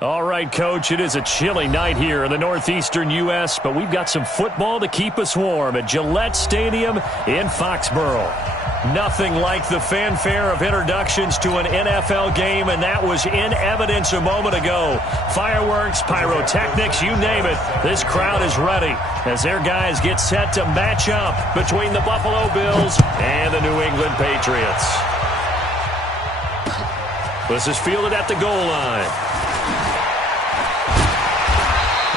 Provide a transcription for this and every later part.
All right, Coach, it is a chilly night here in the northeastern U.S., but we've got some football to keep us warm at Gillette Stadium in Foxborough. Nothing like the fanfare of introductions to an NFL game, and that was in evidence a moment ago. Fireworks, pyrotechnics, you name it. This crowd is ready as their guys get set to match up between the Buffalo Bills and the New England Patriots. This is fielded at the goal line.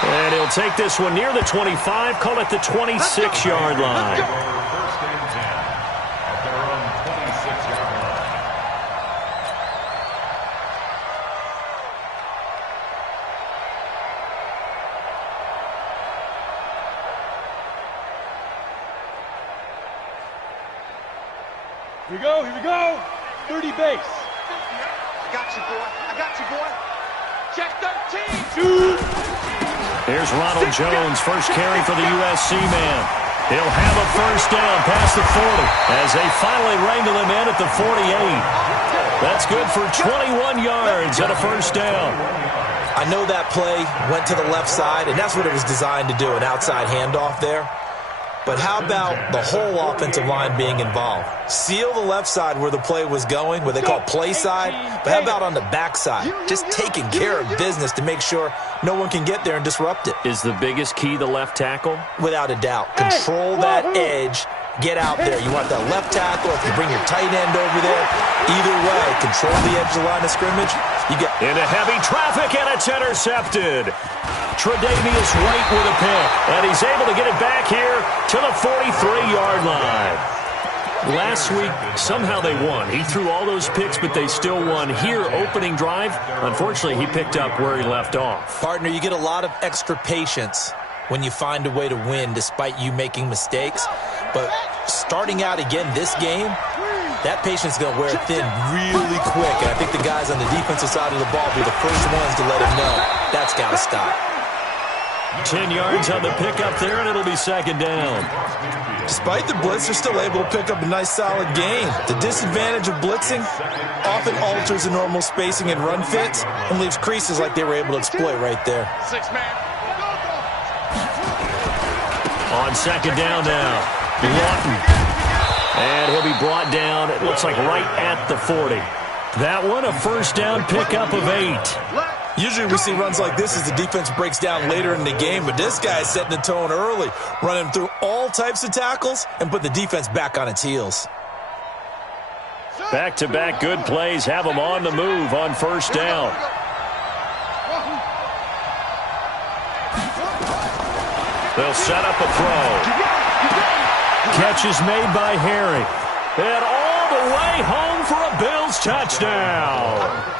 And he'll take this one near the 25, call it the 26-yard line. Here we go. 30 base. I got you, boy. Check 13. Here's Ronald Jones, first carry for the USC man. He'll have a first down past the 40 as they finally wrangle him in at the 48. That's good for 21 yards and a first down. I know that play went to the left side, and that's what it was designed to do, an outside handoff there. But how about the whole offensive line being involved? Seal the left side where the play was going, what they call play side, but how about on the back side? Just taking care of business to make sure no one can get there and disrupt it. Is the biggest key the left tackle? Without a doubt. Control that edge. Get out there. You want that left tackle. If you bring your tight end over there, either way, control the edge of the line of scrimmage. You get into heavy traffic, and it's intercepted. Tre'Davious White with a pick, and he's able to get it back here to the 43-yard line. Last week, somehow they won. He threw all those picks, but they still won. Here, opening drive, unfortunately, he picked up where he left off. Partner, you get a lot of extra patience when you find a way to win despite you making mistakes. But starting out again this game, that patience is going to wear thin really quick. And I think the guys on the defensive side of the ball will be the first ones to let him know that's got to stop. 10 yards on the pickup there, and it'll be second down. Despite the blitz, they're still able to pick up a nice, solid gain. The disadvantage of blitzing often alters the normal spacing and run fits and leaves creases like they were able to exploit right there. On second down now, Lawton. And he'll be brought down, it looks like right at the 40. That one, a first down pickup of 8. Usually we see runs like this as the defense breaks down later in the game, but this guy is setting the tone early, running through all types of tackles and put the defense back on its heels. Back-to-back good plays have them on the move on first down. They'll set up a throw. Catch is made by Harry. And all the way home for a Bills touchdown.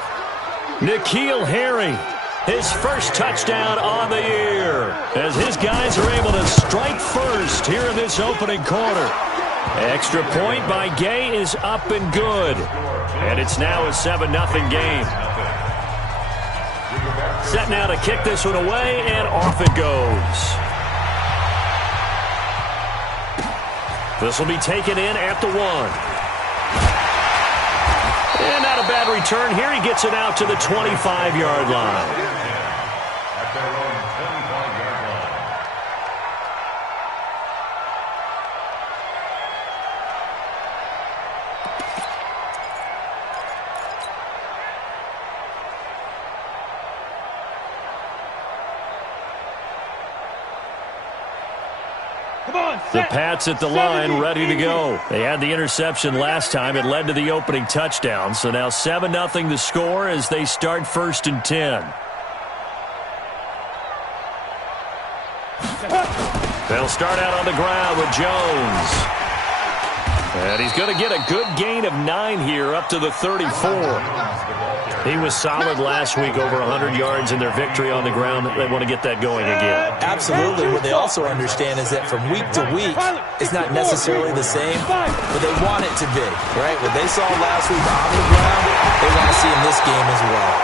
N'Keal Harry, his first touchdown on the year, as his guys are able to strike first here in this opening quarter. Extra point by Gay is up and good. And it's now a 7-0 game. Set now to kick this one away, and off it goes. This will be taken in at the 1. And not a bad return here. He gets it out to the 25-yard line. The Pats at the line, ready to go. They had the interception last time. It led to the opening touchdown. So now 7-0 the score as they start first and 10. They'll start out on the ground with Jones. And he's going to get a good gain of 9 here up to the 34. He was solid last week, over 100 yards in their victory on the ground. They want to get that going again. Absolutely. What they also understand is that from week to week, it's not necessarily the same, but they want it to be, right? What they saw last week on the ground, they want to see in this game as well.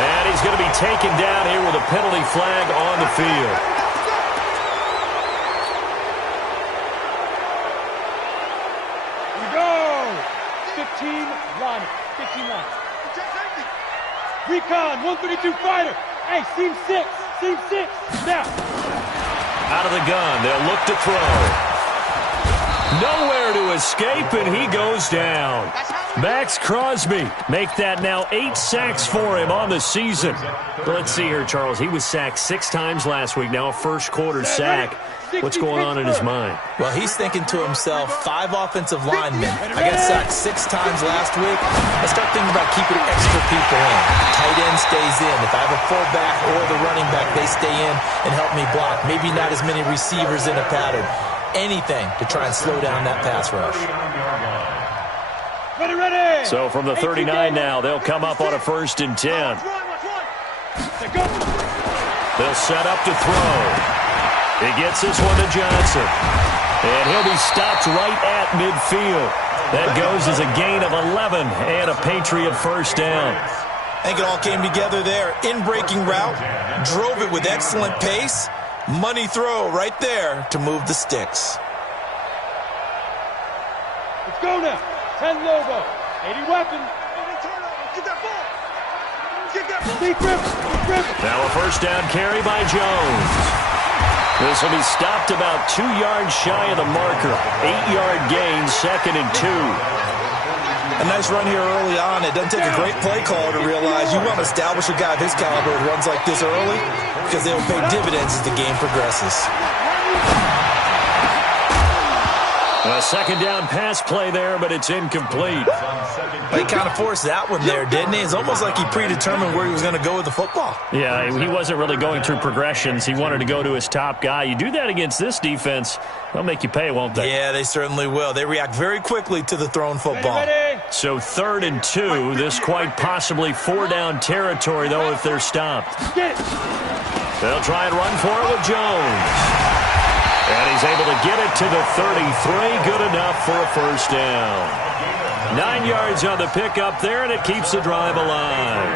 And he's going to be taken down here with a penalty flag on the field. Recon, 132 fighter. Hey, seam 6. Now. Out of the gun, they'll look to throw. Nowhere to escape, and he goes down. Max Crosby make that now 8 sacks for him on the season. Let's see here, Charles. He was sacked 6 times last week. Now a first-quarter sack. What's going on in his mind? Well, he's thinking to himself, 5 offensive linemen. I got sacked 6 times last week. I start thinking about keeping extra people in. Tight end stays in. If I have a fullback or the running back, they stay in and help me block. Maybe not as many receivers in a pattern. Anything to try and slow down that pass rush. Ready. So from the 39 now, they'll come up on a 1st and 10. They'll set up to throw. He gets this one to Johnson. And he'll be stopped right at midfield. That goes as a gain of 11 and a Patriot first down. I think it all came together there. In-breaking route, drove it with excellent pace. Money throw right there to move the sticks. Let's go now. 10 Lobo. 80 weapon. Get that ball. Get that ball. Deep grip. Now a first down carry by Jones. This will be stopped about 2 yards shy of the marker. 8-yard gain, 2nd and 2. A nice run here early on. It doesn't take a great play caller to realize you want to establish a guy of his caliber who runs like this early because they will pay dividends as the game progresses. A 2nd down pass play there, but it's incomplete. He kind of forced that one there, didn't he? It's almost like he predetermined where he was going to go with the football. Yeah, he wasn't really going through progressions. He wanted to go to his top guy. You do that against this defense, they'll make you pay, won't they? Yeah, they certainly will. They react very quickly to the thrown football. So 3rd and 2. This quite possibly 4-down territory, though, if they're stopped. They'll try and run for it with Jones. And he's able to get it to the 33. Good enough for a first down. 9 yards on the pickup there, and it keeps the drive alive.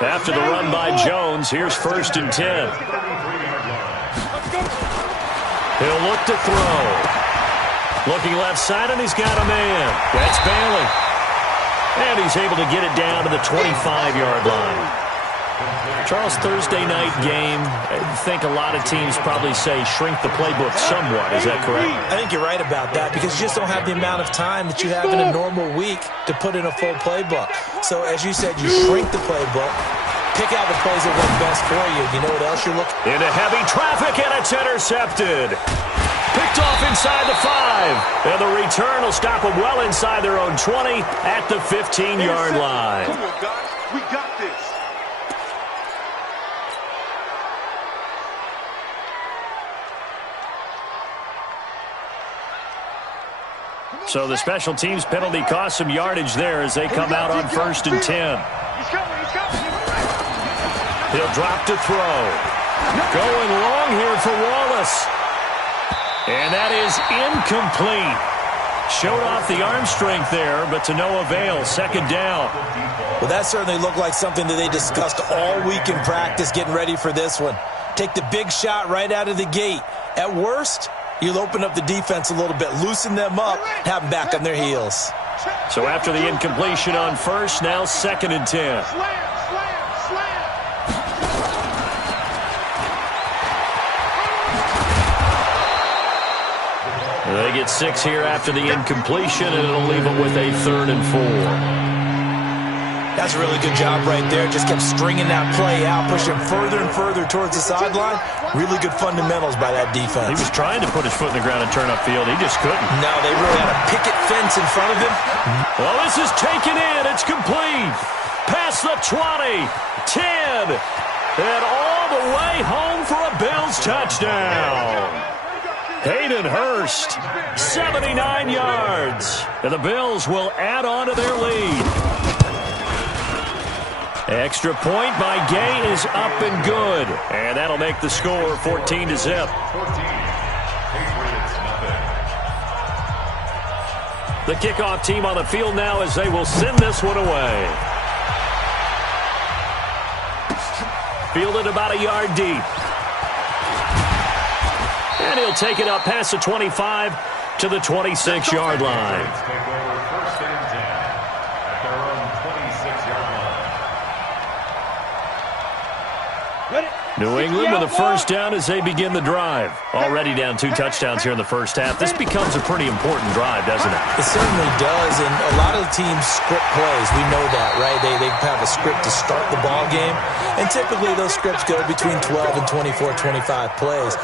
After the run by Jones, here's 1st and 10. He'll look to throw. Looking left side, and he's got a man. That's Bailey. And he's able to get it down to the 25-yard line. Charles, Thursday night game, I think a lot of teams probably say shrink the playbook somewhat. Is that correct? I think you're right about that because you just don't have the amount of time that you have in a normal week to put in a full playbook. So, as you said, you shrink the playbook, pick out the plays that work best for you. You know what else you're looking into heavy traffic, and it's intercepted. Picked off inside the 5. And the return will stop them well inside their own 20 at the 15-yard line. Come on, guys. We got this. So the special teams penalty cost some yardage there as they come out on 1st and 10. He'll drop to throw. Going long here for Wallace. And that is incomplete. Showed off the arm strength there, but to no avail. 2nd down. Well, that certainly looked like something that they discussed all week in practice getting ready for this one. Take the big shot right out of the gate. At worst, you'll open up the defense a little bit, loosen them up, have them back on their heels. So after the incompletion on 1st, now 2nd and 10. They get 6 here after the incompletion, and it'll leave them with a 3rd and 4. That's a really good job right there. Just kept stringing that play out, pushing further and further towards the sideline. Really good fundamentals by that defense. He was trying to put his foot in the ground and turn upfield. He just couldn't. No, they really had a picket fence in front of him. Well, this is taken in. It's complete. Past the 20, 10, and all the way home for a Bills touchdown. Hayden Hurst, 79 yards. And the Bills will add on to their lead. Extra point by Gay is up and good. And that'll make the score 14-0. The kickoff team on the field now as they will send this one away. Fielded about a yard deep. And he'll take it up past the 25 to the 26-yard line. New England with a first down as they begin the drive. Already down 2 touchdowns here in the first half. This becomes a pretty important drive, doesn't it? It certainly does, and a lot of the teams script plays. We know that, right? They have a script to start the ball game, and typically those scripts go between 12 and 24, 25 plays.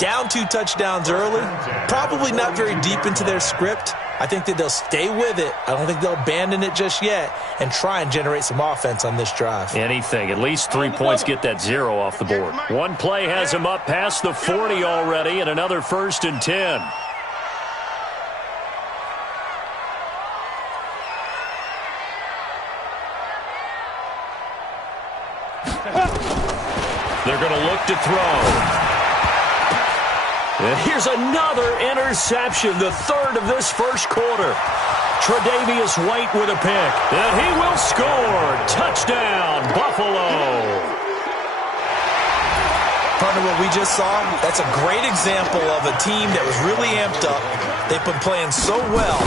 Down 2 touchdowns early, probably not very deep into their script. I think that they'll stay with it. I don't think they'll abandon it just yet and try and generate some offense on this drive. Anything. At least 3 points get that 0 off the board. One play has him up past the 40 already, and another 1st and 10. They're going to look to throw. And here's another interception, the 3rd of this first quarter. Tre'Davious White with a pick. And he will score. Touchdown, Buffalo. Partner, what we just saw, that's a great example of a team that was really amped up. They've been playing so well,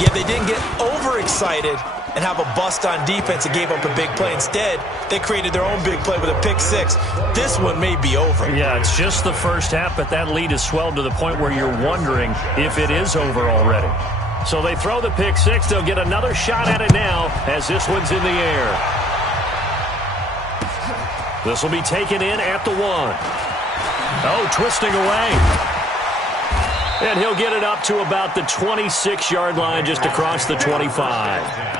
yet they didn't get overexcited and have a bust on defense and gave up a big play. Instead, they created their own big play with a pick 6. This one may be over. Yeah, it's just the first half, but that lead has swelled to the point where you're wondering if it is over already. So they throw the pick 6. They'll get another shot at it now as this one's in the air. This will be taken in at the 1. Oh, twisting away. And he'll get it up to about the 26-yard line, just across the 25.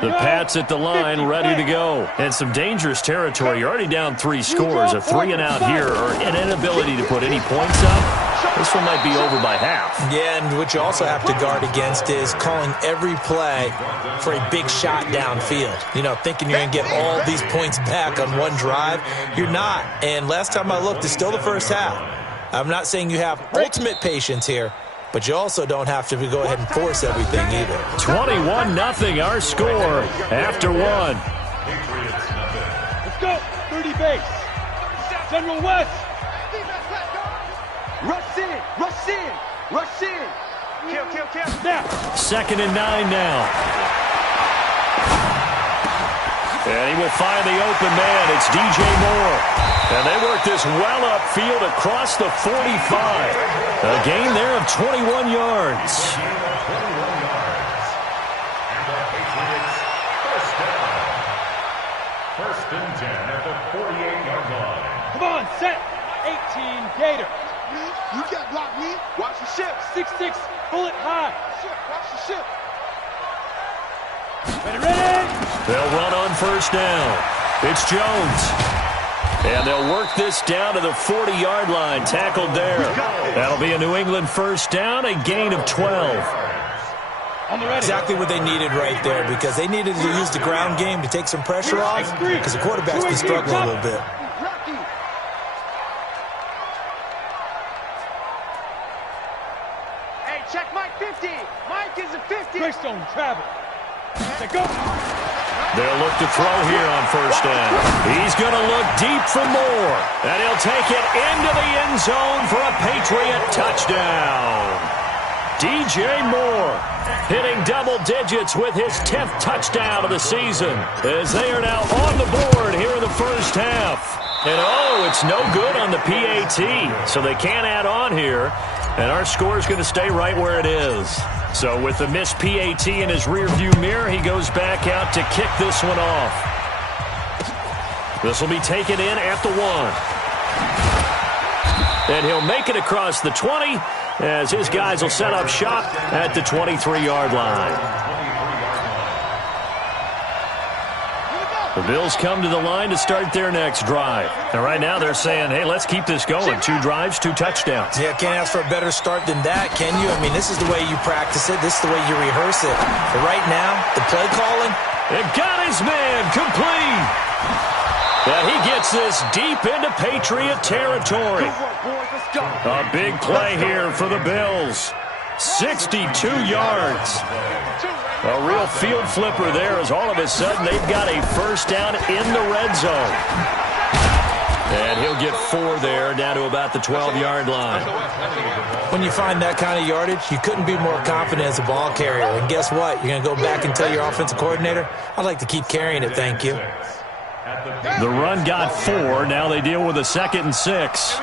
The Pats at the line, ready to go. And some dangerous territory. You're already down 3 scores. A 3-and-out here, or an inability to put any points up. This one might be over by half. Yeah, and what you also have to guard against is calling every play for a big shot downfield. You know, thinking you're going to get all these points back on one drive. You're not. And last time I looked, it's still the first half. I'm not saying you have ultimate patience here, but you also don't have to go ahead and force everything either. 21-0, our score after 1. Let's go. 30 base. General West. Rush in. Rush in. Rush in. Kill. Now. 2nd and 9 now. And he will find the open man. It's DJ Moore. And they work this well upfield across the 45. A gain there of 21 yards. First and 10 at the 48-yard line. Come on, set. 18 Gator. You got blocked me. Watch the ship. 6'6", bullet high. Watch the ship. Ready. They'll run on first down. It's Jones. And they'll work this down to the 40-yard line. Tackled there. That'll be a New England first down, a gain of 12. Exactly what they needed right there, because they needed to use the ground game to take some pressure off, because the quarterback's been struggling a little bit. Hey, check Mike 50. Mike is a 50. Greystone travel. Go. They'll look to throw here on first down. He's going to look deep for Moore. And he'll take it into the end zone for a Patriot touchdown. DJ Moore hitting double digits with his 10th touchdown of the season, as they are now on the board here in the first half. And oh, it's no good on the PAT, so they can't add on here. And our score is going to stay right where it is. So with the missed PAT in his rearview mirror, he goes back out to kick this one off. This will be taken in at the 1. And he'll make it across the 20 as his guys will set up shop at the 23-yard line. The Bills come to the line to start their next drive. And right now they're saying, hey, let's keep this going. 2 drives, 2 touchdowns. Yeah, can't ask for a better start than that, can you? I mean, this is the way you practice it. This is the way you rehearse it. But right now, the play calling. It got his man complete. But he gets this deep into Patriot territory. A big play here for the Bills. 62 yards. A real field flipper there, as all of a sudden they've got a first down in the red zone. And he'll get 4 there, down to about the 12-yard line. When you find that kind of yardage, you couldn't be more confident as a ball carrier. And guess what? You're going to go back and tell your offensive coordinator, I'd like to keep carrying it, thank you. The run got 4. Now they deal with a 2nd and 6.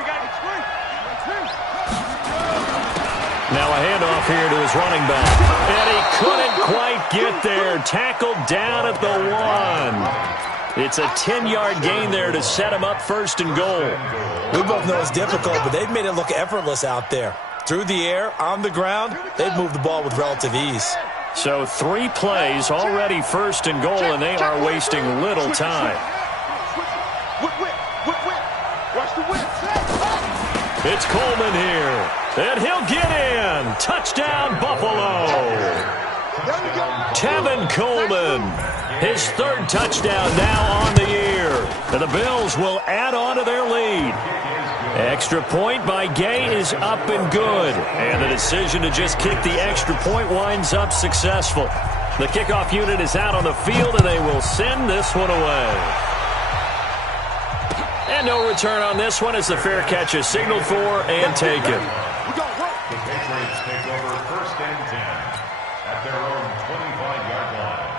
Now a handoff here to his running back. And he couldn't quite get there. Tackled down at the 1. It's a 10-yard gain there to set him up 1st and goal. We both know it's difficult, but they've made it look effortless out there. Through the air, on the ground, they've moved the ball with relative ease. So 3 plays, already 1st and goal, and they are wasting little time. It's Coleman here, and he'll get in. Touchdown, Buffalo. Tevin Coleman, his 3rd touchdown now on the year. And the Bills will add on to their lead. Extra point by Gay is up and good. And the decision to just kick the extra point winds up successful. The kickoff unit is out on the field, and they will send this one away. And no return on this one as the fair catch is signaled for and taken. The Patriots take over 1st and 10 at their own 25-yard line.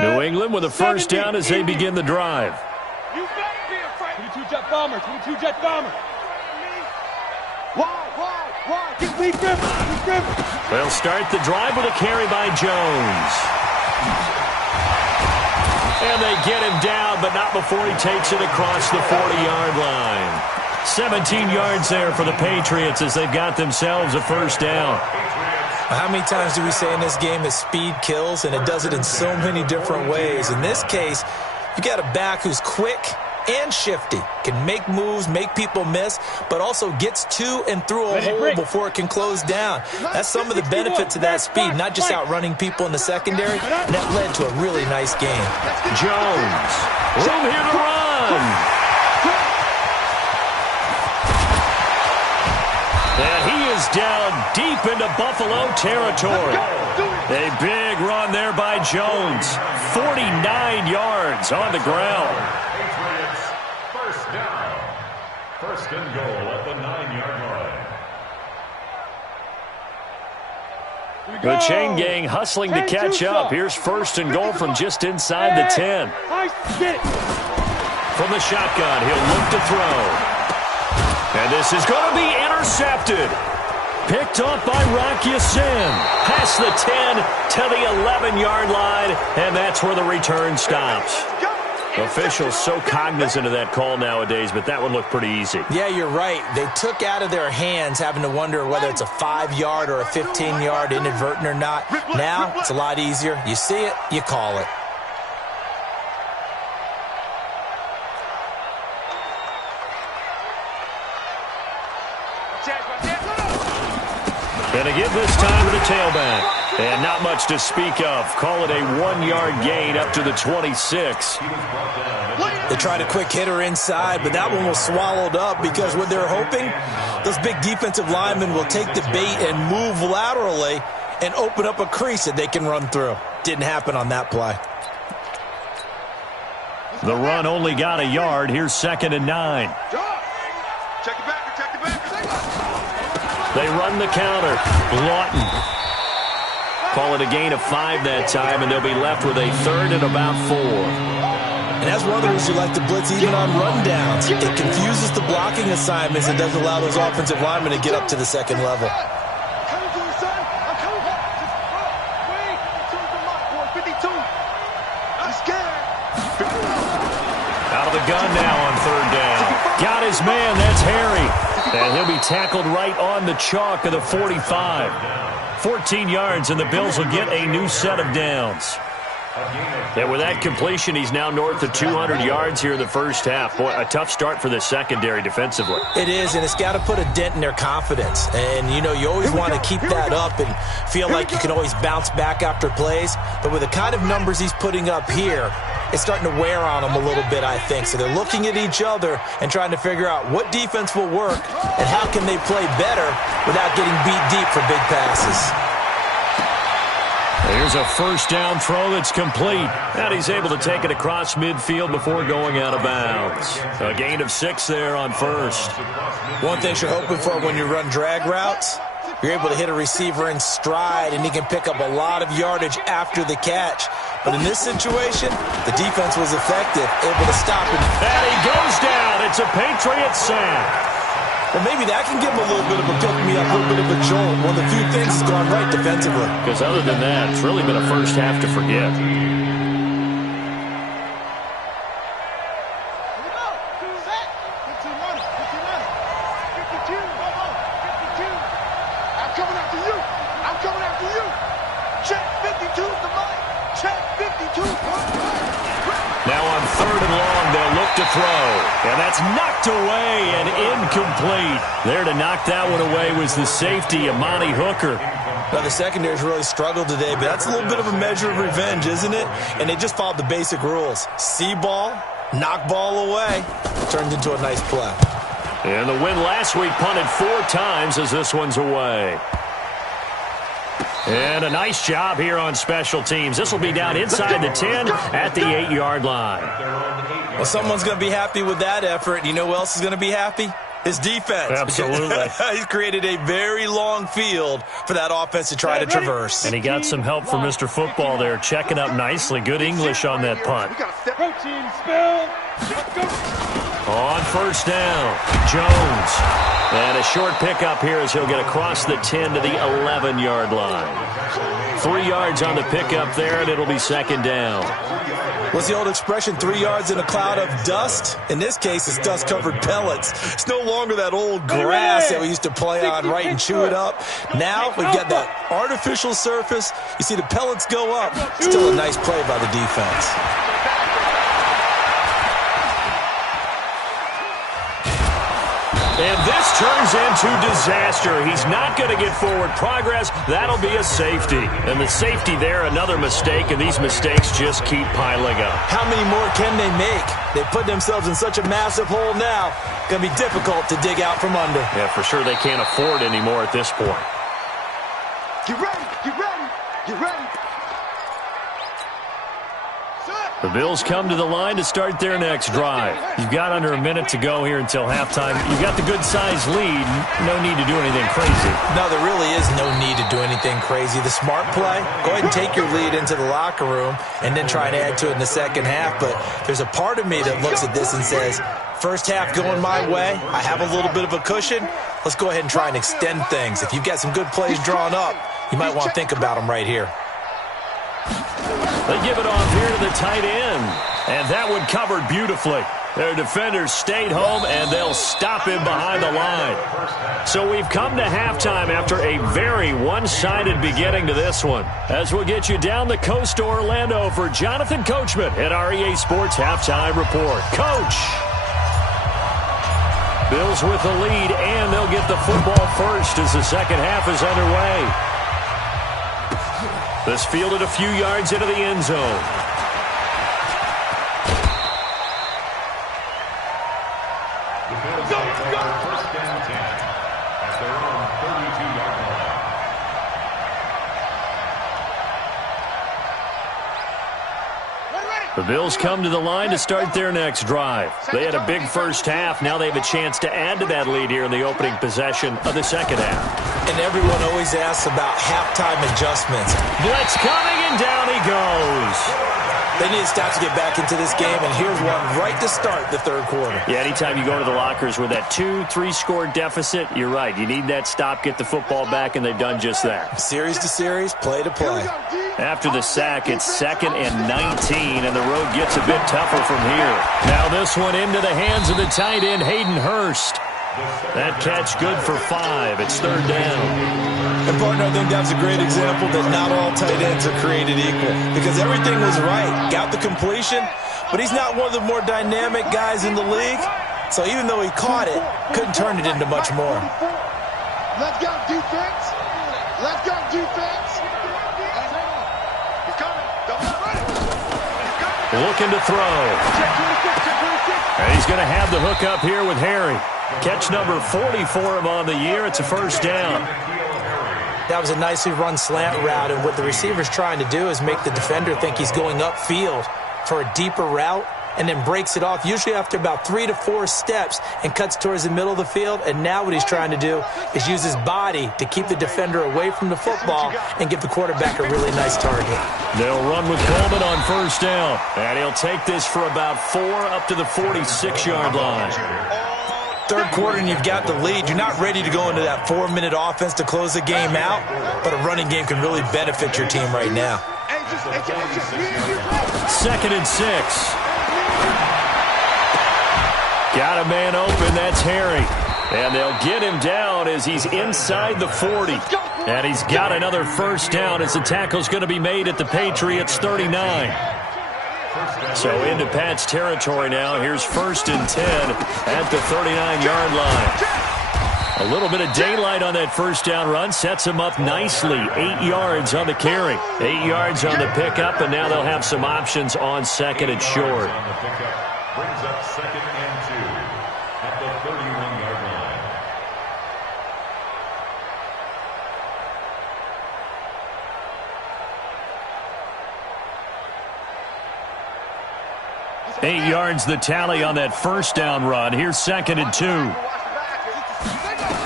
New England with a 1st down as they begin the drive. 22-jet bomber, 22-jet bomber. Why? Get Lee Griffin. They'll start the drive with a carry by Jones. And they get him down, but not before he takes it across the 40-yard line. 17 yards there for the Patriots as they've got themselves a 1st down. How many times do we say in this game that speed kills, and it does it in so many different ways? In this case, you got a back who's quick and shifty, can make moves, make people miss, but also gets to and through a hole before it can close down. That's some of the benefits of that speed, not just outrunning people in the secondary, and that led to a really nice game. Jones, room here to run. And he is down deep into Buffalo territory. A big run there by Jones. 49 yards on the ground. Patriots 1st down. 1st and goal at the 9-yard line. The chain gang hustling to catch up. Here's 1st and goal from just inside the 10. From the shotgun, he'll look to throw. And this is going to be intercepted. Picked up by Rocky Sin. Past the 10 to the 11-yard line, and that's where the return stops. Officials so cognizant of that call nowadays, but that one looked pretty easy. Yeah, you're right. They took out of their hands having to wonder whether it's a 5-yard or a 15-yard inadvertent or not. Now, it's a lot easier. You see it, you call it. And again this time to the tailback. And not much to speak of. Call it a 1-yard gain up to the 26. They tried a quick hitter inside, but that one was swallowed up because what they're hoping, those big defensive linemen will take the bait and move laterally and open up a crease that they can run through. Didn't happen on that play. The run only got a yard. Here's 2nd and 9. Check it back. They run the counter. Lawton. Call it a gain of 5 that time, and they'll be left with a 3rd and about 4. And that's one of the reasons you like the blitz even on rundowns. It confuses the blocking assignments and doesn't allow those offensive linemen to get up to the 2nd level. Out of the gun now on 3rd down. Got his man. That's Harry. And he'll be tackled right on the chalk of the 45. 14 yards, and the Bills will get a new set of downs. And with that completion, he's now north of 200 yards here in the 1st half. Boy, a tough start for the secondary defensively. It is, and it's got to put a dent in their confidence. And, you know, you always want to keep that up and feel like you can always bounce back after plays. But with the kind of numbers he's putting up here, it's starting to wear on them a little bit, I think. So they're looking at each other and trying to figure out what defense will work and how can they play better without getting beat deep for big passes. Here's There's a first down throw that's complete. And he's able to take it across midfield before going out of bounds. A gain of 6 there on first. One thing you're hoping for when you run drag routes, you're able to hit a receiver in stride, and he can pick up a lot of yardage after the catch. But in this situation, the defense was effective, able to stop him. And he goes down. It's a Patriot sack. Well, maybe that can give him a little bit of a pick-me-up, a little bit of a jolt. One of the few things has gone right defensively. Because other than that, it's really been a first half to forget. Now on 3rd and long, they'll look to throw. And that's knocked away and incomplete. There to knock that one away was the safety, Amani Hooker. Now, the secondary's really struggled today, but that's a little bit of a measure of revenge, isn't it? And they just followed the basic rules. See ball, knock ball away. Turned into a nice play. And the win last week punted 4 times as this one's away. And a nice job here on special teams. This will be down inside the 10 at the 8-yard line. Well, someone's going to be happy with that effort. You know who else is going to be happy? His defense. Absolutely. He's created a very long field for that offense to try to traverse. And he got some help from Mr. Football there, checking up nicely. Good English on that punt. Protein spill. On first down, Jones. And a short pickup here as he'll get across the 10 to the 11-yard line. 3 yards on the pickup there, and it'll be 2nd down. What's the old expression, 3 yards in a cloud of dust? In this case, it's dust-covered pellets. It's no longer that old grass that we used to play on, right, and chew it up. Now we've got that artificial surface. You see the pellets go up. Still a nice play by the defense. And this turns into disaster. He's not going to get forward progress. That'll be a safety. And the safety there, another mistake, and these mistakes just keep piling up. How many more can they make? They put themselves in such a massive hole now. Going to be difficult to dig out from under. Yeah, for sure they can't afford any more at this point. Get ready, get ready, get ready. The Bills come to the line to start their next drive. You've got under a minute to go here until halftime. You've got the good-sized lead. No need to do anything crazy. No, there really is no need to do anything crazy. The smart play, go ahead and take your lead into the locker room and then try and add to it in the second half. But there's a part of me that looks at this and says, first half going my way, I have a little bit of a cushion. Let's go ahead and try and extend things. If you've got some good plays drawn up, you might want to think about them right here. They give it off here to the tight end. And that one covered beautifully. Their defenders stayed home, and they'll stop him behind the line. So we've come to halftime after a very one-sided beginning to this one. As we'll get you down the coast to Orlando for Jonathan Coachman at our EA Sports Halftime Report. Coach! Bills with the lead, and they'll get the football first as the second half is underway. This fielded a few yards into the end zone. The Bills have first down 10 at their own 32-yard line. The Bills come to the line to start their next drive. They had a big first half. Now they have a chance to add to that lead here in the opening possession of the second half. And everyone always asks about halftime adjustments. Blitz coming, and down he goes. They need to stop to get back into this game, and here's one right to start the third quarter. Yeah, anytime you go to the lockers with that 2-3 score deficit, you're right. You need that stop, get the football back, and they've done just that. Series to series, play to play. After the sack, it's 2nd and 19, and the road gets a bit tougher from here. Now this one into the hands of the tight end, Hayden Hurst. That catch good for 5. It's 3rd down. And, partner, I think that's a great example that not all tight ends are created equal because everything was right. Got the completion, but he's not one of the more dynamic guys in the league. So even though he caught it, couldn't turn it into much more. Let's go, defense. Let's go, defense. He's coming. Looking to throw. And he's going to have the hook up here with Harry. Catch number 40 for him on the year. It's a first down. That was a nicely run slant route, and what the receiver's trying to do is make the defender think he's going upfield for a deeper route, and then breaks it off, usually after about 3 to 4 steps, and cuts towards the middle of the field. And now what he's trying to do is use his body to keep the defender away from the football and give the quarterback a really nice target. They'll run with Coleman on first down, and he'll take this for about 4 up to the 46-yard line. Third quarter and you've got the lead. You're not ready to go into that 4-minute offense to close the game out, but a running game can really benefit your team right now. 2nd and 6. Got a man open, that's Harry. And they'll get him down as he's inside the 40. And he's got another first down as the tackle's going to be made at the Patriots' 39. So into Pat's territory now. Here's 1st and 10 at the 39-yard line. A little bit of daylight on that first down run. Sets him up nicely. 8 yards on the carry. 8 yards on the pickup, and now they'll have some options on 2nd and short. Brings up 2nd and 2 at the 31-yard line. Eight yards the tally on that first down run. Here's 2nd and 2.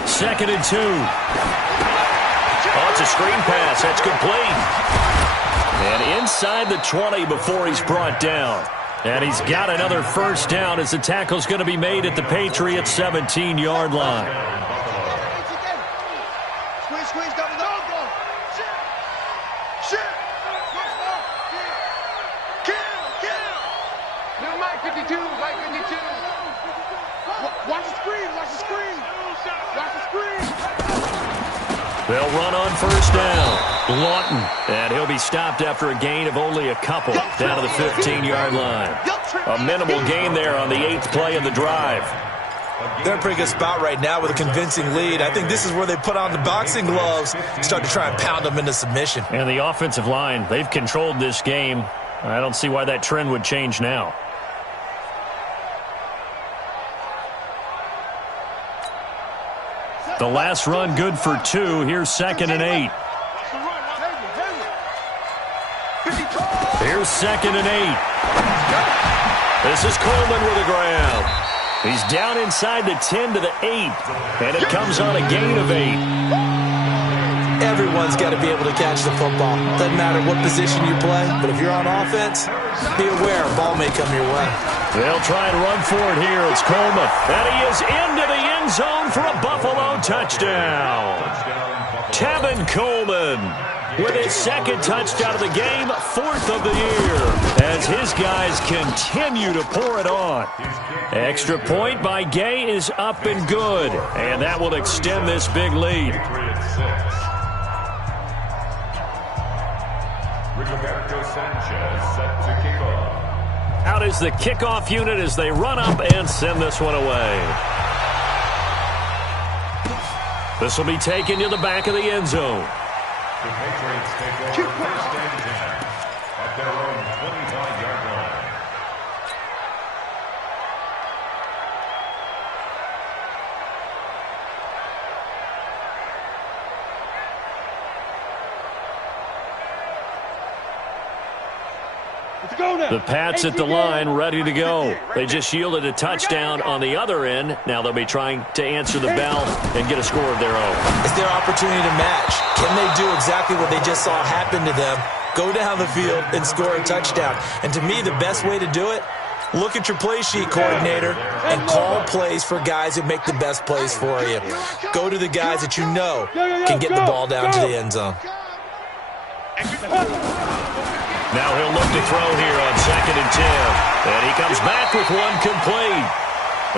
2nd and 2. Oh, it's a screen pass. That's complete. And inside the 20 before he's brought down. And he's got another first down as the tackle's going to be made at the Patriots' 17-yard line. Squeeze, double, go. Shit. Kill. Little Mike 52. Watch the screen. They'll run on first down. Lawton, and he'll be stopped after a gain of only a couple down to the 15-yard line. A minimal gain there on the 8th play of the drive. They're in a pretty good spot right now with a convincing lead. I think this is where they put on the boxing gloves and start to try and pound them into submission. And the offensive line, they've controlled this game. I don't see why that trend would change now. The last run good for 2. Here's 2nd and 8. Here's 2nd and 8. This is Coleman with the ground. He's down inside the 10 to the 8. And it comes on a gain of 8. Everyone's got to be able to catch the football. Doesn't matter what position you play, but if you're on offense, be aware a ball may come your way. They'll try and run for it here. It's Coleman. And he is into the end zone for a Buffalo touchdown. Tevin Coleman with his 2nd touchdown of the game, 4th of the year, as his guys continue to pour it on. Extra point by Gay is up and good, and that will extend this big lead. Rigoberto Sanchez set to kick off. Out is the kickoff unit as they run up and send this one away. This will be taken to the back of the end zone. The Patriots take over 1st and 10 at their own 25-yard line. The Pats at the line, ready to go. They just yielded a touchdown on the other end. Now they'll be trying to answer the bell and get a score of their own. It's their opportunity to match. Can they do exactly what they just saw happen to them? Go down the field and score a touchdown. And to me, the best way to do it, look at your play sheet, coordinator, and call plays for guys who make the best plays for you. Go to the guys that you know can get the ball down to the end zone. Now he'll look to throw here on 2nd and 10. And he comes back with one complete.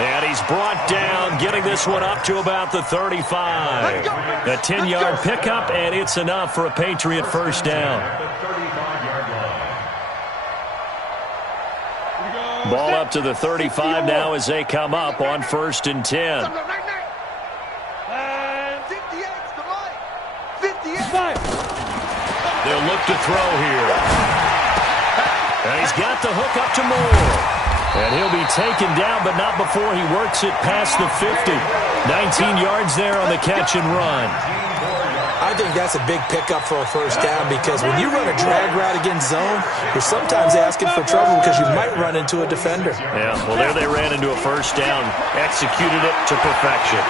And he's brought down, getting this one up to about the 35. A 10-yard pickup, and it's enough for a Patriot first down. Ball up to the 35 now as they come up on 1st and 10. They'll look to throw here. And he's got the hook up to Moore. And he'll be taken down, but not before he works it past the 50. 19 yards there on the catch and run. I think that's a big pickup for a first down because when you run a drag route against zone, you're sometimes asking for trouble because you might run into a defender. Yeah, well, there they ran into a first down, executed it to perfection.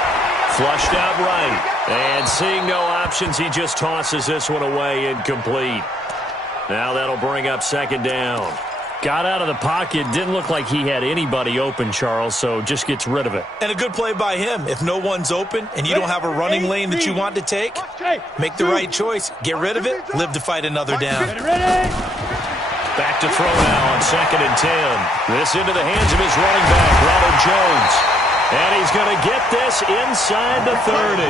Flushed out right, and seeing no options, he just tosses this one away, incomplete. Now that'll bring up second down. Got out of the pocket, didn't look like he had anybody open, Charles, so just gets rid of it. And a good play by him. If no one's open and you don't have a running lane that you want to take, make the right choice. Get rid of it, live to fight another down. Back to throw now on 2nd and 10. This into the hands of his running back, Ronald Jones. And he's going to get this inside the 30.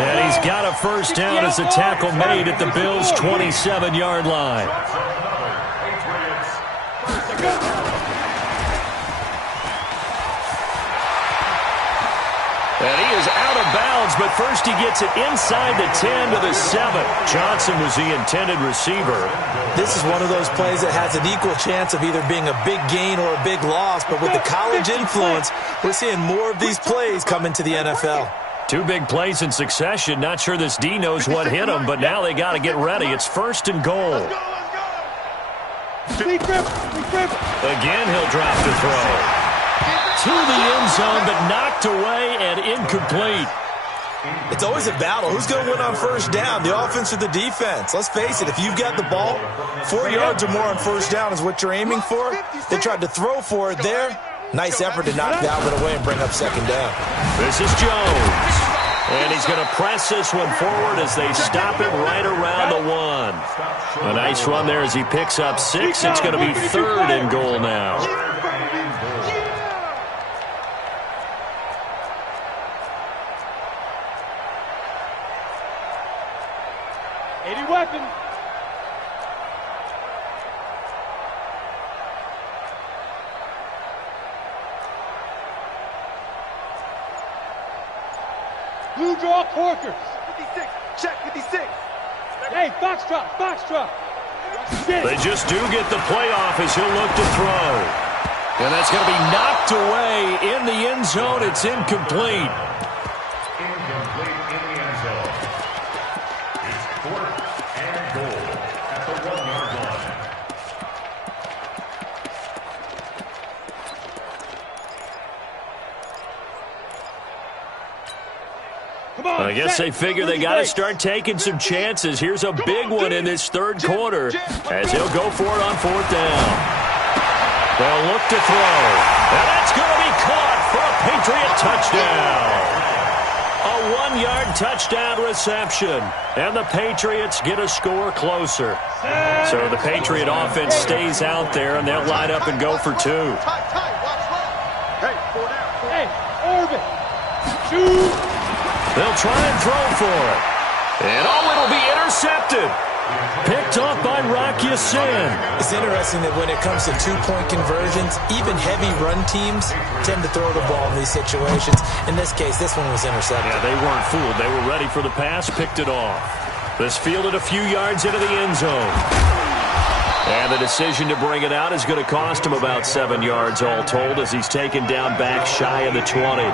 And he's got a first down as the tackle made at the Bills' 27-yard line. And he is out of bounds, but first he gets it inside the 10 to the 7. Johnson was the intended receiver. This is one of those plays that has an equal chance of either being a big gain or a big loss, but with the college influence, we're seeing more of these plays come into the NFL. 2 big plays in succession. Not sure this D knows what hit him, but now they got to get ready. It's 1st and goal. Again, he'll drop the throw. To the end zone, but knocked away and incomplete. It's always a battle. Who's going to win on first down, the offense or the defense? Let's face it, if you've got the ball, 4 yards or more on first down is what you're aiming for. They tried to throw for it there. Nice effort to knock that one away and bring up second down. This is Jones. And he's going to press this one forward as they stop it right around the 1. A nice run there as he picks up 6. It's going to be 3rd and goal now. Weapon. Blue draw Corkers. 56. Check 56. Hey, Foxtrot. They just do get the playoff as he'll look to throw. And that's going to be knocked away in the end zone. It's incomplete. Incomplete in the end zone. It's 4th and goal at the 1-yard line. I guess they figure they got to start taking some chances. Here's a big one in this 3rd quarter as he'll go for it on 4th down. They'll look to throw. And that's going to be caught for a Patriot touchdown. A 1-yard touchdown reception. And the Patriots get a score closer. So the Patriot offense stays out there, and they'll line up and go for 2. Hey, Orbit. Shoot. They'll try and throw for it. And it'll be intercepted. Picked off by Rock Ya-Sin. It's interesting that when it comes to 2-point conversions, even heavy run teams tend to throw the ball in these situations. In this case, this one was intercepted. Yeah, they weren't fooled. They were ready for the pass, picked it off. This fielded a few yards into the end zone. And the decision to bring it out is going to cost him about 7 yards all told as he's taken down back shy of the 20.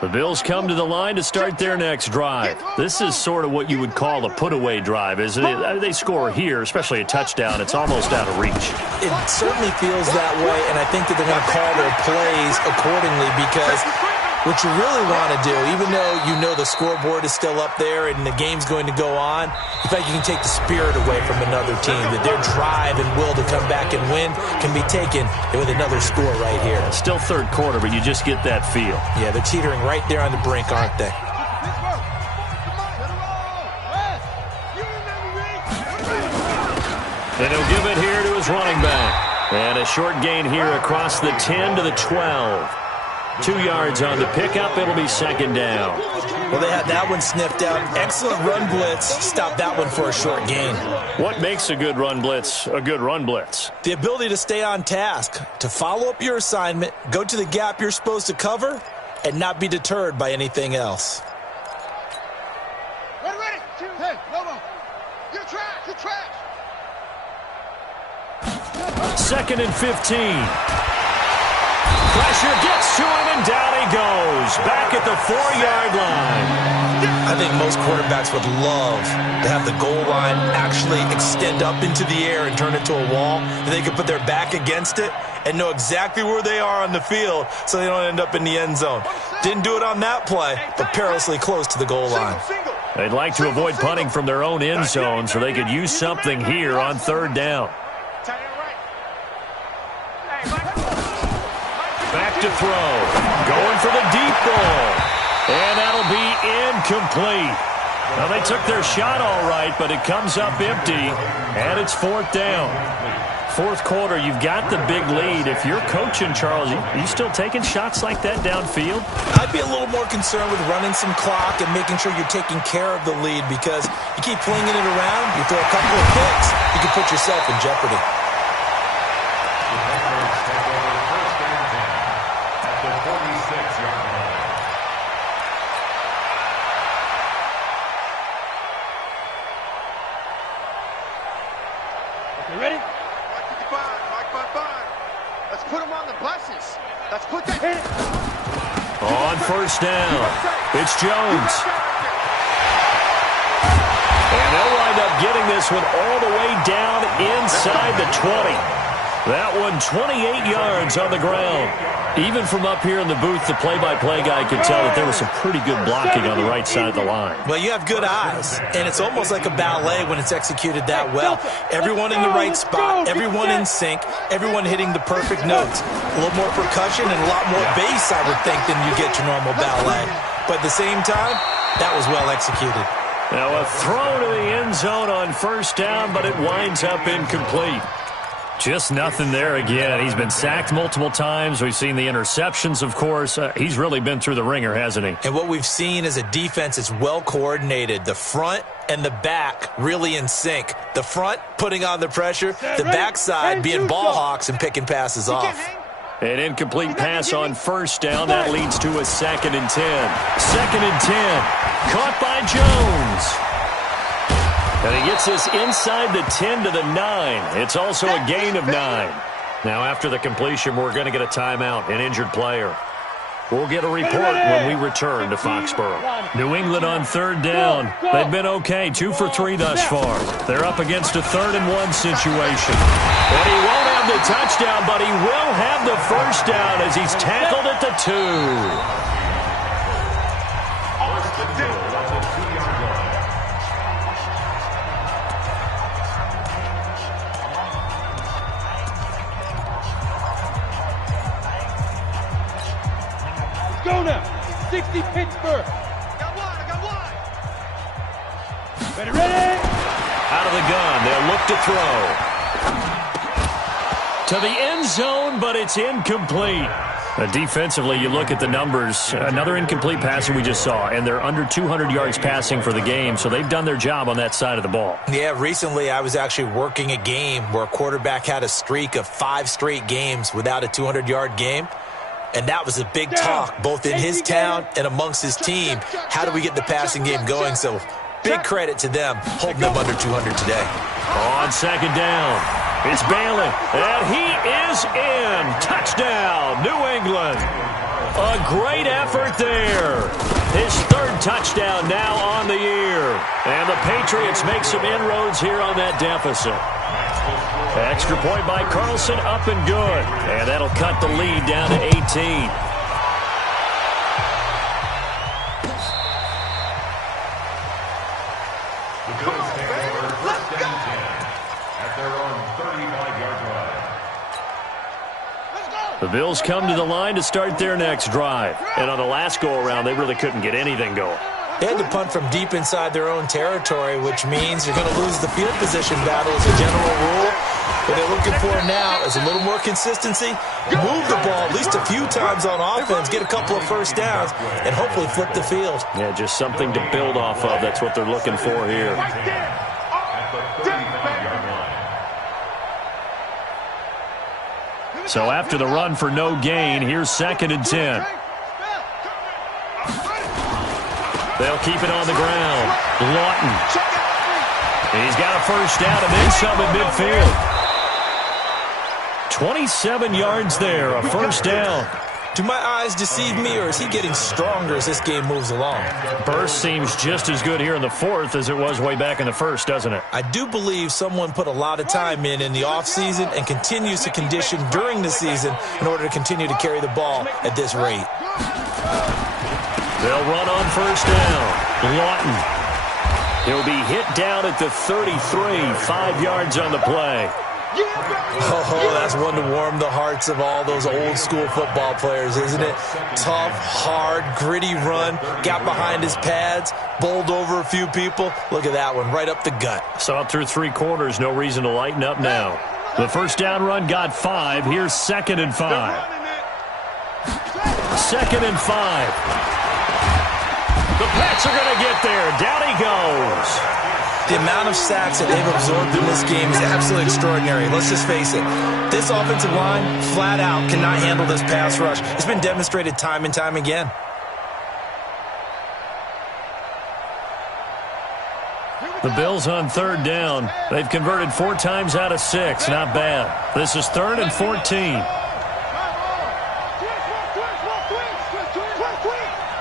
The Bills come to the line to start their next drive. This is sort of what you would call a put-away drive, isn't it? They score here, especially a touchdown. It's almost out of reach. It certainly feels that way, and I think that they're going to call their plays accordingly because what you really want to do, even though you know the scoreboard is still up there and the game's going to go on, in fact, you can take the spirit away from another team, that their drive and will to come back and win can be taken with another score right here. Still 3rd quarter, but you just get that feel. Yeah, they're teetering right there on the brink, aren't they? And he'll give it here to his running back. And a short gain here across the 10 to the 12. 2 yards on the pickup. It'll be second down. Well, they had that one sniffed out. Excellent run blitz. Stopped that one for a short gain. What makes a good run blitz a good run blitz? The ability to stay on task, to follow up your assignment, go to the gap you're supposed to cover, and not be deterred by anything else. Ready. Hey, Lobo. You're trash. You're trash. Second and 15. Pressure gets to him, and down he goes. Back at the 4-yard line. I think most quarterbacks would love to have the goal line actually extend up into the air and turn it to a wall, and they can put their back against it and know exactly where they are on the field so they don't end up in the end zone. Didn't do it on that play, but perilously close to the goal line. They'd like to avoid punting from their own end zone so they could use something here on third down. Back to throw. Going for the deep ball. And that'll be incomplete. Now, they took their shot all right, but it comes up empty, and it's fourth down. Fourth quarter, you've got the big lead. If you're coaching, Charles, you still taking shots like that downfield? I'd be a little more concerned with running some clock and making sure you're taking care of the lead, because you keep flinging it around, you throw a couple of picks, you can put yourself in jeopardy. You ready? Mike 55. Let's put him on the buses. Let's put that. Hit it. On first down, it's Jones. And they'll wind up getting this one all the way down inside the 20. That one 28 yards on the ground. Even from up here in the booth, the play-by-play guy could tell that there was some pretty good blocking on the right side of the line. Well, you have good eyes, and it's almost like a ballet when it's executed that well. Everyone in the right spot, everyone in sync, everyone hitting the perfect notes. A little more percussion and a lot more bass, I would think, than you get your normal ballet. But at the same time, that was well executed. Now a throw to the end zone on first down, but it winds up incomplete. Just nothing there again. He's been sacked multiple times. We've seen the interceptions, of course. He's really been through the ringer, hasn't he? And what we've seen is a defense that's well coordinated. The front and the back really in sync. The front putting on the pressure, the backside being ball hawks and picking passes off. An incomplete pass on first down. That leads to a 2nd and 10. 2nd and 10. Caught by Jones. And he gets this inside the 10 to the 9. It's also a gain of 9. Now, after the completion, we're going to get a timeout, an injured player. We'll get a report when we return to Foxborough. New England on third down. They've been okay, 2 for 3 thus far. They're up against a 3rd and 1 situation. And he won't have the touchdown, but he will have the first down as he's tackled at the 2. Go now. 60 Pittsburgh. I got one. Ready. Out of the gun, they'll look to throw. To the end zone, but it's incomplete. Defensively, you look at the numbers. Another incomplete pass we just saw, and they're under 200 yards passing for the game, so they've done their job on that side of the ball. Yeah, recently I was actually working a game where a quarterback had a streak of 5 straight games without a 200-yard game. And that was a big talk, both in his town and amongst his team. How do we get the passing game going? So big credit to them, holding them under 200 today. On second down, it's Balin, and he is in. Touchdown, New England. A great effort there. His 3rd touchdown now on the year. And the Patriots make some inroads here on that deficit. Extra point by Carlson, up and good. And that'll cut the lead down to 18. The Bills take over first and 10 at their own 35-yard line. The Bills come to the line to start their next drive. And on the last go-around, they really couldn't get anything going. They had to punt from deep inside their own territory, which means you're going to lose the field position battle as a general rule. What they're looking for now is a little more consistency, move the ball at least a few times on offense, get a couple of first downs, and hopefully flip the field. Yeah, just something to build off of. That's what they're looking for here. So after the run for no gain, here's 2nd and 10. They'll keep it on the ground. Lawton. He's got a first down and then some at midfield. 27 yards there, a first down. Do my eyes deceive me, or is he getting stronger as this game moves along? Burst seems just as good here in the 4th as it was way back in the 1st, doesn't it? I do believe someone put a lot of time in the offseason and continues to condition during the season in order to continue to carry the ball at this rate. They'll run on first down. Lawton. He'll be hit down at the 33, 5 yards on the play. Oh, that's one to warm the hearts of all those old school football players, isn't it? Tough, hard, gritty run, got behind his pads, bowled over a few people. Look at that one, right up the gut. Saw it through 3 quarters, no reason to lighten up now. The first down run got 5. Here's 2nd and 5. 2nd and 5. The Pats are going to get there. Down he goes. The amount of sacks that they've absorbed in this game is absolutely extraordinary. Let's just face it. This offensive line, flat out, cannot handle this pass rush. It's been demonstrated time and time again. The Bills on 3rd down. They've converted 4 times out of 6. Not bad. This is 3rd and 14.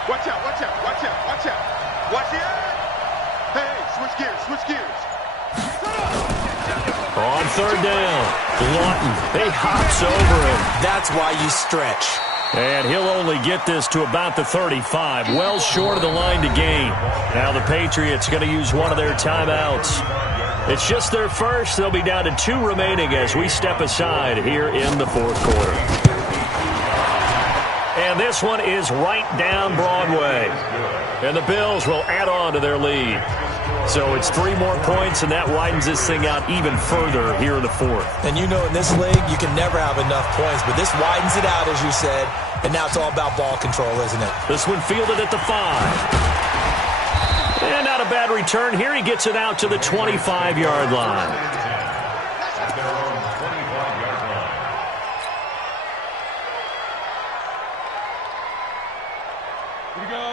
Watch out, watch out, watch out, watch out. Watch out. Hey, switch gears, switch gears. On 3rd down, Lawton. He hops over him. That's why you stretch. And he'll only get this to about the 35, well short of the line to gain. Now the Patriots going to use one of their timeouts. It's just their first. They'll be down to 2 remaining as we step aside here in the 4th quarter. And this one is right down Broadway. And the Bills will add on to their lead. So it's 3 more points, and that widens this thing out even further here in the 4th. And you know in this league, you can never have enough points, but this widens it out, as you said, and now it's all about ball control, isn't it? This one fielded at the 5. And not a bad return here. He gets it out to the 25-yard line.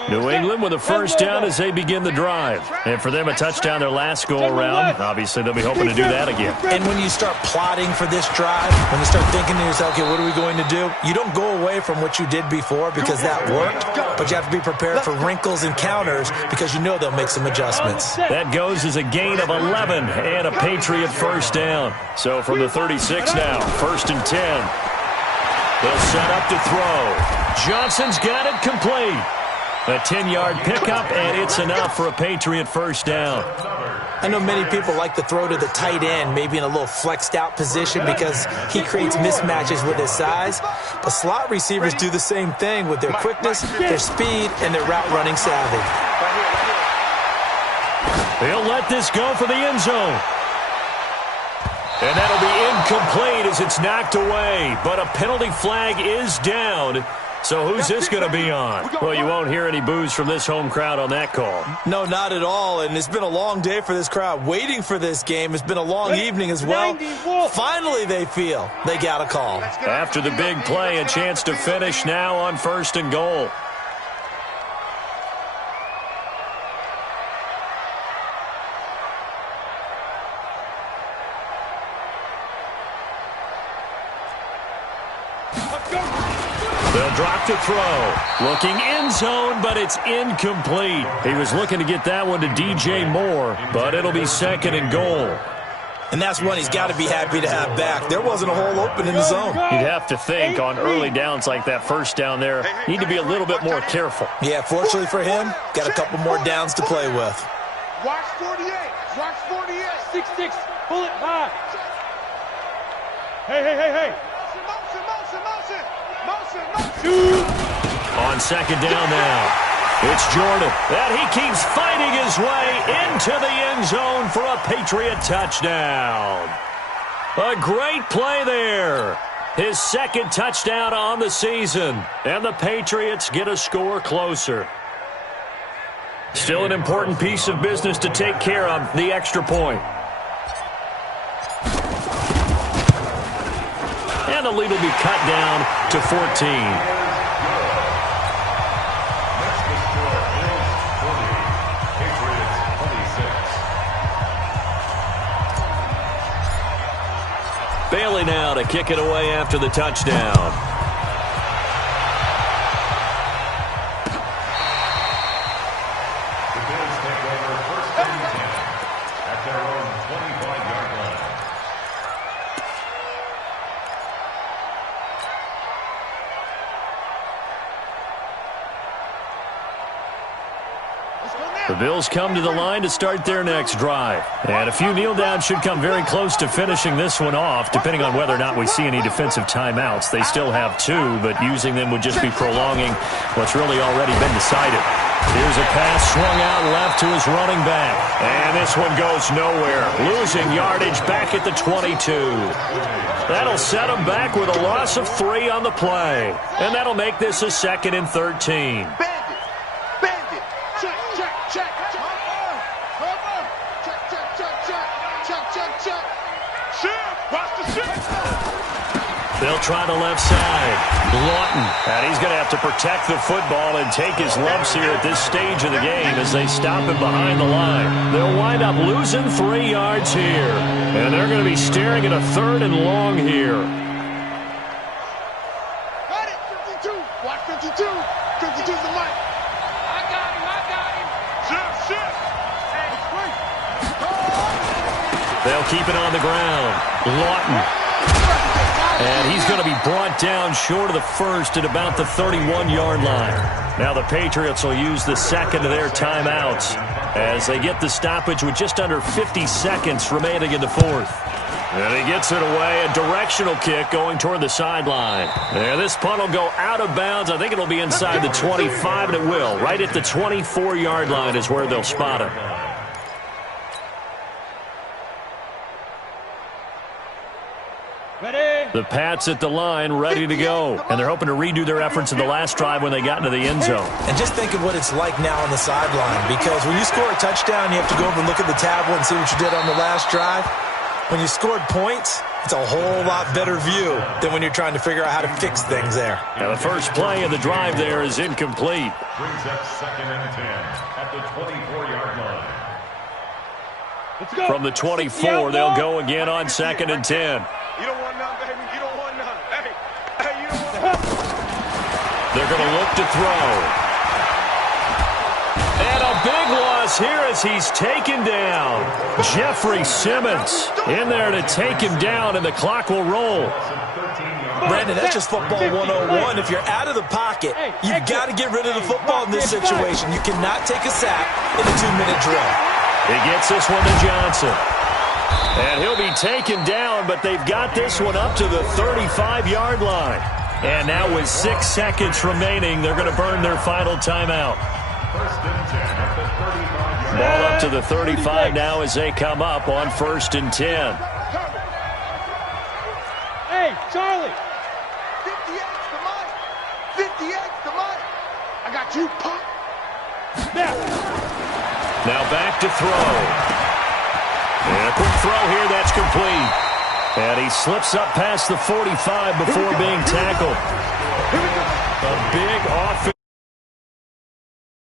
New England with a first down as they begin the drive. And for them, a touchdown their last go-around. Obviously, they'll be hoping to do that again. And when you start plotting for this drive, when you start thinking to yourself, okay, what are we going to do? You don't go away from what you did before because that worked, but you have to be prepared for wrinkles and counters because you know they'll make some adjustments. That goes as a gain of 11 and a Patriot first down. So from the 36 now, 1st and 10. They'll set up to throw. Johnson's got it complete. A 10-yard pickup, and it's enough for a Patriot first down. I know many people like to throw to the tight end, maybe in a little flexed out position because he creates mismatches with his size. But slot receivers do the same thing with their quickness, their speed, and their route running savvy. They'll let this go for the end zone. And that'll be incomplete as it's knocked away. But a penalty flag is down. So who's this going to be on? Well, you won't hear any boos from this home crowd on that call. No, not at all. And it's been a long day for this crowd waiting for this game. It's been a long evening as well. Finally, they feel they got a call. After the big play, a chance to finish now on 1st and goal. They'll drop to throw. Looking end zone, but it's incomplete. He was looking to get that one to DJ Moore, but it'll be 2nd and goal. And that's one he's got to be happy to have back. There wasn't a hole open in the zone. You'd have to think on early downs like that first down there, need to be a little bit more careful. Yeah, fortunately for him, got a couple more downs to play with. Watch 48. Watch 48. 6-6. Pull it high. Hey. Motion. On 2nd down now, it's Jordan. And he keeps fighting his way into the end zone for a Patriot touchdown. A great play there. His second touchdown on the season. And the Patriots get a score closer. Still an important piece of business to take care of, the extra point. And the lead will be cut down to 14. Bailey now to kick it away after the touchdown. The Bills take over first and 10 at their own 25-yard line. The Bills come to the line to start their next drive. And a few kneel downs should come very close to finishing this one off, depending on whether or not we see any defensive timeouts. They still have 2, but using them would just be prolonging what's really already been decided. Here's a pass swung out left to his running back. And this one goes nowhere. Losing yardage back at the 22. That'll set him back with a loss of 3 on the play. And that'll make this a 2nd and 13. They'll try the left side. Lawton. And he's going to have to protect the football and take his lumps here at this stage of the game as they stop him behind the line. They'll wind up losing 3 yards here. And they're going to be staring at a 3rd and long here. Got it, 52. Watch 52. 52's the mic. I got him. Shift. Hey, wait. They'll keep it on the ground. Lawton. And he's going to be brought down short of the first at about the 31-yard line. Now the Patriots will use the second of their timeouts as they get the stoppage with just under 50 seconds remaining in the 4th. And he gets it away, a directional kick going toward the sideline. And this punt will go out of bounds. I think it'll be inside the 25, and it will. Right at the 24-yard line is where they'll spot it. The Pats at the line, ready to go. And they're hoping to redo their efforts in the last drive when they got into the end zone. And just think of what it's like now on the sideline, because when you score a touchdown, you have to go over and look at the tablet and see what you did on the last drive. When you scored points, it's a whole lot better view than when you're trying to figure out how to fix things there. Now the first play of the drive there is incomplete. Brings up 2nd and 10 at the 24-yard line. Let's go. From the 24, they'll go again on 2nd and 10. You don't want none, baby. You don't want none. Hey, you don't want none. They're going to look to throw. And a big loss here as he's taken down. Jeffrey Simmons in there to take him down, and the clock will roll. Brandon, that's just football 101. If you're out of the pocket, you've got to get rid of the football in this situation. You cannot take a sack in a 2-minute drill. He gets this one to Johnson. And he'll be taken down, but they've got this one up to the 35-yard line. And now with 6 seconds remaining, they're going to burn their final timeout. First and 10 at the 35-yard line. Ball up to the 35 now as they come up on 1st and 10. Hey, Charlie. 58's the mic. 58's the mic. I got you, punk. Now back to throw. And a quick throw here, that's complete. And he slips up past the 45 before being tackled. A big offense.